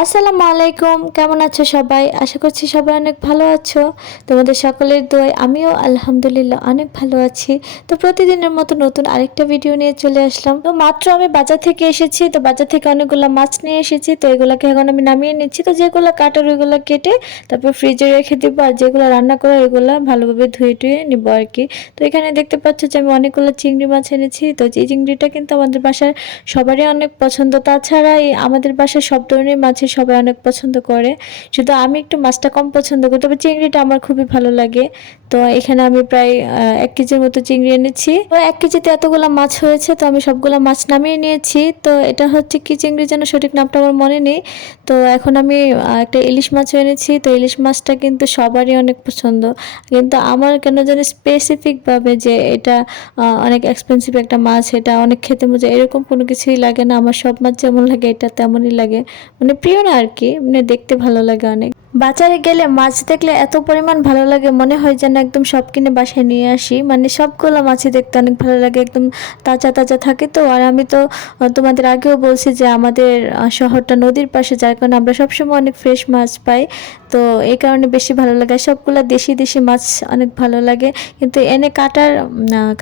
আসসালামু আলাইকুম, কেমন আছো সবাই? আশা করছি সবাই অনেক ভালো আছো। তোমাদের সকলের দোয়ায় আমিও আলহামদুলিল্লাহ অনেক ভালো আছি। তো প্রতিদিনের মতো নতুন আরেকটা ভিডিও নিয়ে চলে আসলাম। তো মাত্র আমি বাজার থেকে এসেছি, তো বাজার থেকে অনেকগুলো মাছ নিয়ে এসেছি। তো এগুলোকে এখন আমি নামিয়ে নিচ্ছি। তো যেগুলো কাটার ওইগুলো কেটে তারপর ফ্রিজে রেখে দিব, আর যেগুলো রান্না করার ওইগুলো ভালোভাবে ধুয়ে টুয়ে নিবো আর কি। তো এখানে দেখতে পাচ্ছ যে আমি অনেকগুলো চিংড়ি মাছ এনেছি। তো এই চিংড়িটা কিন্তু আমাদের বাসার সবারই অনেক পছন্দ। তাছাড়া আমাদের বাসায় সব ধরনের মাছই সবাই অনেক পছন্দ করে। শুধু আমি একটু মাছটা কম পছন্দ করি, তবে চিংড়িটা আমার খুবই ভালো লাগে। তো এখানে আমি প্রায় 1 কেজির মতো চিংড়ি এনেছি। তো 1 কেজিতে এতগুলো মাছ হয়েছে, তো আমি সবগুলো মাছ নামিয়ে নিয়েছি। তো এটা হচ্ছে কি চিংড়ি যেন সঠিক নামটা আমার মনে নেই। তো এখন আমি একটা ইলিশ মাছও এনেছি। তো ইলিশ মাছটা কিন্তু সবারই অনেক পছন্দ, কিন্তু আমার কেন জানি স্পেসিফিকভাবে যে এটা অনেক এক্সপেন্সিভ একটা মাছ, এটা অনেক খেতে মজা, এরকম কোনো কিছুই লাগে না। আমার সব মাছ যেমন লাগে এটা তেমনই লাগে, মানে প্রিয় না আর কি, মানে দেখতে ভালো লাগে অনেক। বাজারে গেলে মাছ দেখলে এত পরিমাণ ভালো লাগে, মনে হয় যেন একদম সব কিনে বাসায় নিয়ে আসি। মানে সবগুলো মাছই দেখতে অনেক ভালো লাগে, একদম তাজা তাজা থাকে। তো আর আমি তো তোমাদের আগেও বলছি যে আমাদের শহরটা নদীর পাশে, যার কারণে আমরা সবসময় অনেক ফ্রেশ মাছ পাই। তো এই কারণে বেশি ভালো লাগে। সবগুলো দেশি দেশি মাছ অনেক ভালো লাগে। কিন্তু এনে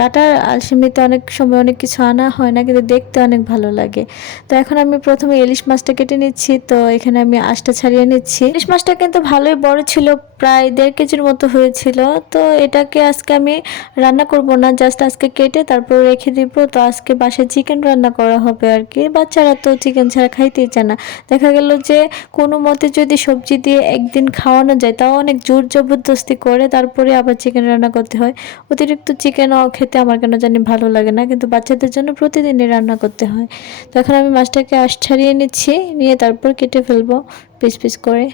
কাটার আলসেমিতে অনেক সময় অনেক কিছু আনা হয় না, কিন্তু দেখতে অনেক ভালো লাগে। তো এখন আমি প্রথমে ইলিশ মাছটা কেটে নিচ্ছি। তো এখানে আমি আঁশটা ছাড়িয়ে নিচ্ছি। ইলিশ মাছটা কিন্তু ভালোই বড় ছিল, প্রায় 1.5 কেজির মতো হয়েছিল। তো এটাকে আজকে আমি রান্না করব না, জাস্ট আজকে কেটে তারপর রেখে দিব। তো আজকে বাসায় চিকেন রান্না করা হবে আর কি। বাচ্চারা তো চিকেন ছাড়া খাইতেই চায় না। দেখা গেল যে কোনো মতে যদি সবজি দিয়ে একদিন খাওয়ানো যায়, তাও অনেক জোর জবরদস্তি করে তারপরে আবার চিকেন রান্না করতে হয়। অতিরিক্ত চিকেনও খেতে আমার কেন জানি ভালো লাগে না, কিন্তু বাচ্চাদের জন্য প্রতিদিনই রান্না করতে হয়। তো এখন আমি মাছটাকে আঁশ ছাড়িয়ে নিচ্ছি, নিয়ে তারপর কেটে ফেলবো পিস পিস করে।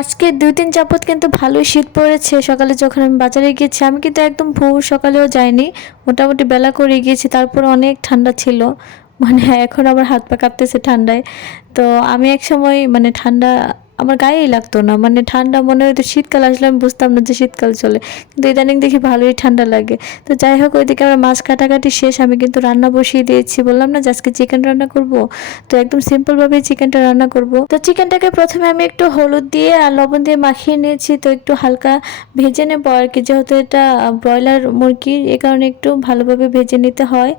আজকে 2 দিন যাবত কিন্তু ভালোই শীত পড়েছে। সকালে যখন আমি বাজারে গিয়েছি, আমি কিন্তু একদম ভোর সকালেও যাইনি, মোটামুটি বেলা করে গিয়েছি, তারপর অনেক ঠান্ডা ছিল। মানে এখন আমার হাত পা কাঁপতেছে ঠান্ডায়। তো আমি এক সময় মানে ঠান্ডা আমার গায়েই লাগতো না, মানে ঠান্ডা মনে হয়তো শীতকাল আসলে আমি বুঝতাম না যে শীতকাল চলে, কিন্তু ইদানিং দেখি ভালোই ঠান্ডা লাগে। তো যাই হোক, ওইদিকে আমার মাছ কাটাকাটি শেষ, আমি কিন্তু রান্না বসিয়ে দিয়েছি। বললাম না যে আজকে চিকেন রান্না করব। তো একদম সিম্পলভাবেই চিকেনটা রান্না করব। তো চিকেনটাকে প্রথমে আমি একটু হলুদ দিয়ে আর লবণ দিয়ে মাখিয়ে নিয়েছি। তো একটু হালকা ভেজে নেবো আর কি, যেহেতু এটা ব্রয়লার মুরগি, এ কারণে একটু ভালোভাবে ভেজে নিতে হয়,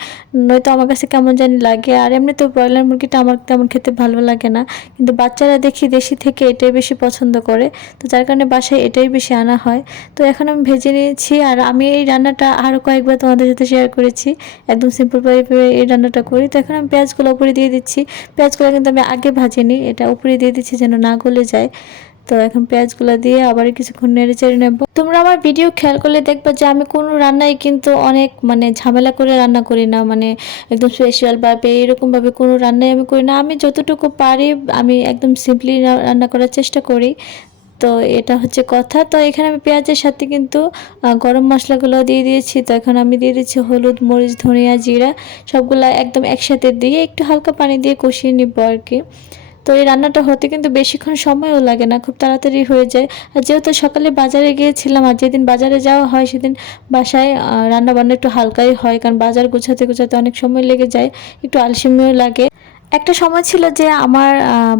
নয়তো আমার কাছে কেমন জানি লাগে। আর এমনিতে ব্রয়লার মুরগিটা আমার তেমন খেতে ভালো লাগে না, কিন্তু বাচ্চারা দেখি দেশি থেকে এটাই বেশি পছন্দ করে। তো যার কারণে বাসায় এটাই বেশি আনা হয়। তো এখন আমি ভেজে নিয়েছি, আর আমি এই রান্নাটা আরও কয়েকবার তোমাদের সাথে শেয়ার করেছি, একদম সিম্পলভাবে এই রান্নাটা করি। তো এখন আমি পেঁয়াজগুলো উপরে দিয়ে দিচ্ছি। পেঁয়াজগুলো কিন্তু আমি আগে ভাজিনি, এটা উপরে দিয়ে দিচ্ছি যেন না গলে যায়। তো এখন পেঁয়াজগুলো দিয়ে আবার কিছুক্ষণ নেড়ে চেড়ে নেব। তোমরা আমার ভিডিও খেয়াল করলে দেখবা যে আমি কোনো রান্নাই কিন্তু অনেক মানে ঝামেলা করে রান্না করি না, মানে একদম স্পেশাল ভাবে এরকম ভাবে কোনো রান্নাই আমি করি না। আমি যতটুকু পারি আমি একদম সিম্পলি রান্না করার চেষ্টা করি। তো এটা হচ্ছে কথা। তো এখানে আমি পেঁয়াজের সাথে কিন্তু গরম মশলাগুলো দিয়ে দিয়েছি। তো এখন আমি দিয়ে দিচ্ছি হলুদ, মরিচ, ধনিয়া, জিরা, সবগুলা একদম একসাথে দিয়ে একটু হালকা পানি দিয়ে কষিয়ে নিব আর কি। তো এই রান্নাটা হতে কিন্তু বেশিক্ষণ সময়ও লাগে না, খুব তাড়াতাড়ি হয়ে যায়। আর যেহেতু সকালে বাজারে গিয়েছিলাম, আর যেদিন বাজারে যাওয়া হয় সেদিন বাসায় রান্না বান্না একটু হালকাই হয়, কারণ বাজার গোছাতে গোছাতে অনেক সময় লেগে যায়, একটু আলসেমিও লাগে। একটা সময় ছিল যে আমার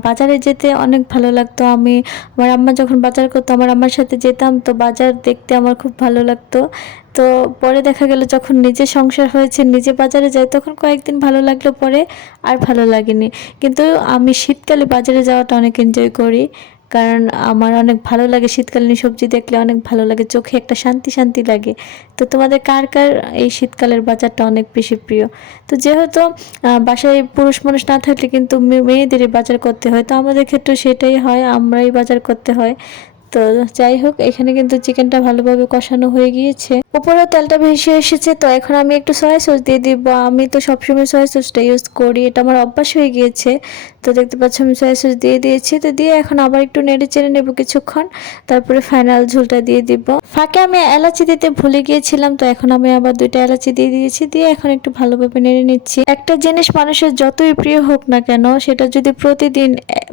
বাজারে যেতে অনেক ভালো লাগতো। আমার আম্মা যখন বাজার করতো, আমার আম্মার সাথে যেতাম। তো বাজার দেখতে আমার খুব ভালো লাগতো। তো পরে দেখা গেল যখন নিজে সংসার হয়েছে, নিজে বাজারে যাই, তখন কয়েকদিন ভালো লাগলো, পরে আর ভালো লাগেনি। কিন্তু আমি শীতকালে বাজারে যাওয়াটা অনেক এনজয় করি, কারণ আমার অনেক ভালো লাগে শীতকালীন সবজি দেখলে, অনেক ভালো লাগে, চোখে একটা শান্তি শান্তি লাগে। তো তোমাদের কার কার এই শীতকালের বাজারটা অনেক বেশি প্রিয়? তো যেহেতু বাসায় পুরুষ মানুষ না থাকলে কিন্তু মেয়েদেরই বাজার করতে হয়, তো আমাদের ক্ষেত্রে সেটাই হয়, আমরাই বাজার করতে হয়। তো যাই হোক, এখানে কিন্তু চিকেনটা ভালোভাবে কষানো হয়ে গিয়েছে, উপরে তেলটা ভেসে এসেছে। তো এখন আমি একটু সয়া সস দিয়ে দিব। আমি তো সবসময় সয়া সসটা ইউজ করি, এটা আমার অভ্যাস হয়ে গিয়েছে। তো দেখতে পাচ্ছ আমি সয়া সস দিয়ে দিয়েছি। তো দিয়ে এখন আবার একটু নেড়ে চেড়ে নেবো কিছুক্ষণ, তারপরে ফাইনাল ঝোলটা দিয়ে দিব। ফাঁকে আমি এলাচি দিতে ভুলে গিয়েছিলাম, তো এখন আমি আবার 2টা এলাচি দিয়ে দিয়েছি। দিয়ে এখন একটু ভালোভাবে নেড়ে নিচ্ছি। একটা জিনিস মানুষের যতই প্রিয় হোক না কেন, সেটা যদি প্রতিদিন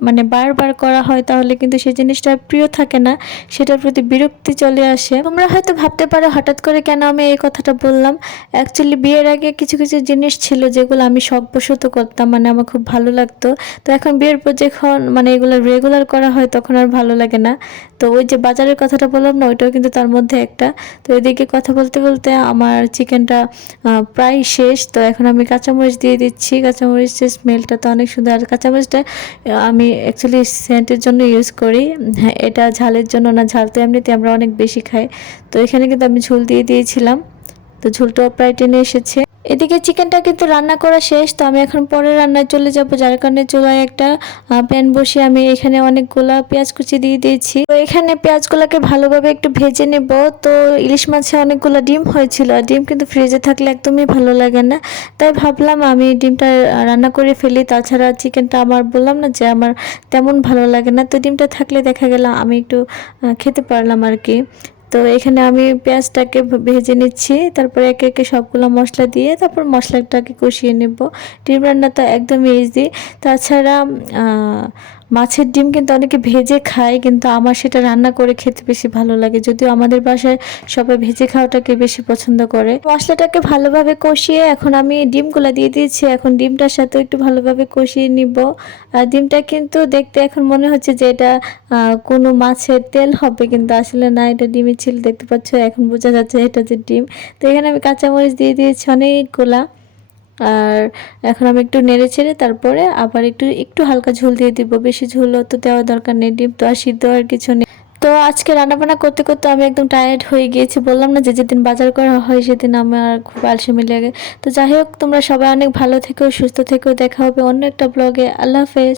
মানে বারবার করা হয়, তাহলে কিন্তু সেই জিনিসটা প্রিয় থাকে না, সেটার প্রতি বিরক্তি চলে আসে। তোমরা হয়তো ভাবতে পারো হঠাৎ করে করে কেন আমি এই কথাটা বললাম, অ্যাকচুয়ালি বিয়ের আগে কিছু কিছু জিনিস ছিল যেগুলো আমি শখবশত করতাম, মানে আমার খুব ভালো লাগতো। তো এখন বিয়ের পর যখন মানে এগুলো রেগুলার করা হয় তখন আর ভালো লাগে না। তো ওই যে বাজারের কথাটা বললাম না, ওইটাও কিন্তু তার মধ্যে একটা। তো এদিকে কথা বলতে বলতে আমার চিকেনটা প্রায় শেষ। তো এখন আমি কাঁচামরিচ দিয়ে দিচ্ছি। কাঁচামরিচের স্মেলটা তো অনেক সুন্দর। আর কাঁচামরিচটা আমি অ্যাকচুয়ালি সেন্টের জন্য ইউজ করি। হ্যাঁ, এটা ঝালের জন্য না, ঝাল তো এমনিতে আমরা অনেক বেশি খাই। তো এখানে কিন্তু আমি ঝোল দিয়ে দিয়েছিলাম। তো ঝোলটাও প্রায় টেনে এসেছে। এদিকে চিকেনটা কিন্তু রান্না করা শেষ। তো আমি এখন পরে রান্নায় চলে যাব, যার কারণে চুলায় একটা প্যান বসিয়ে আমি এখানে অনেকগুলা পেঁয়াজ কুচি দিয়ে দিয়েছি। তো এখানে পেঁয়াজগুলোকে ভালোভাবে একটু ভেজে নেব। তো ইলিশ মাছে অনেকগুলো ডিম হয়েছিল, আর ডিম কিন্তু ফ্রিজে থাকলে একদমই ভালো লাগে না। তাই ভাবলাম আমি ডিমটা রান্না করে ফেলি। তাছাড়া চিকেনটা আমার বললাম না যে আমার তেমন ভালো লাগে না, তো ডিমটা থাকলে দেখা গেল আমি একটু খেতে পারলাম আর কি। তো এখানে আমি পেঁয়াজটাকে ভেজে নিচ্ছি, তারপরে একে একে সবগুলো মশলা দিয়ে তারপর মশলাটাকে কষিয়ে নেব। ডিম রান্না তো একদমই ইজি। তাছাড়া মাছের ডিম কিন্তু অনেকে ভেজে খায়, কিন্তু আমার সেটা রান্না করে খেতে বেশি ভালো লাগে, যদিও আমাদের বাসায় সবাই ভেজে খাওয়াটাকে বেশি পছন্দ করে। মশলাটাকে ভালোভাবে কষিয়ে এখন আমি ডিমগুলো দিয়ে দিয়েছি। এখন ডিমটার সাথে একটু ভালোভাবে কষিয়ে নিব। আর ডিমটা কিন্তু দেখতে এখন মনে হচ্ছে যে এটা কোনো মাছের তেল হবে, কিন্তু আসলে না, এটা ডিমের ছিল। দেখতে পাচ্ছ, এখন বোঝা যাচ্ছে এটা যে ডিম। তো এখানে আমি কাঁচামরিচ দিয়ে দিয়েছি অনেকগুলা। আর এখন আমি একটু নেড়ে চেড়ে তারপরে আবার একটু একটু হালকা ঝোল দিয়ে দিব। বেশি ঝোলও তো দেওয়ার দরকার নেই, ডিম তো আর সিদ্ধ হওয়ার কিছু নেই। তো আজকে রান্নাবান্না করতে করতে আমি একদম টায়ার্ড হয়ে গিয়েছি। বললাম না যে যেদিন বাজার করা হয় সেদিন আমার খুব আলসেমি লাগে। তো যাই হোক, তোমরা সবাই অনেক ভালো থেকো, সুস্থ থেকো। দেখা হবে অন্য একটা ব্লগে। আল্লাহ হাফেজ।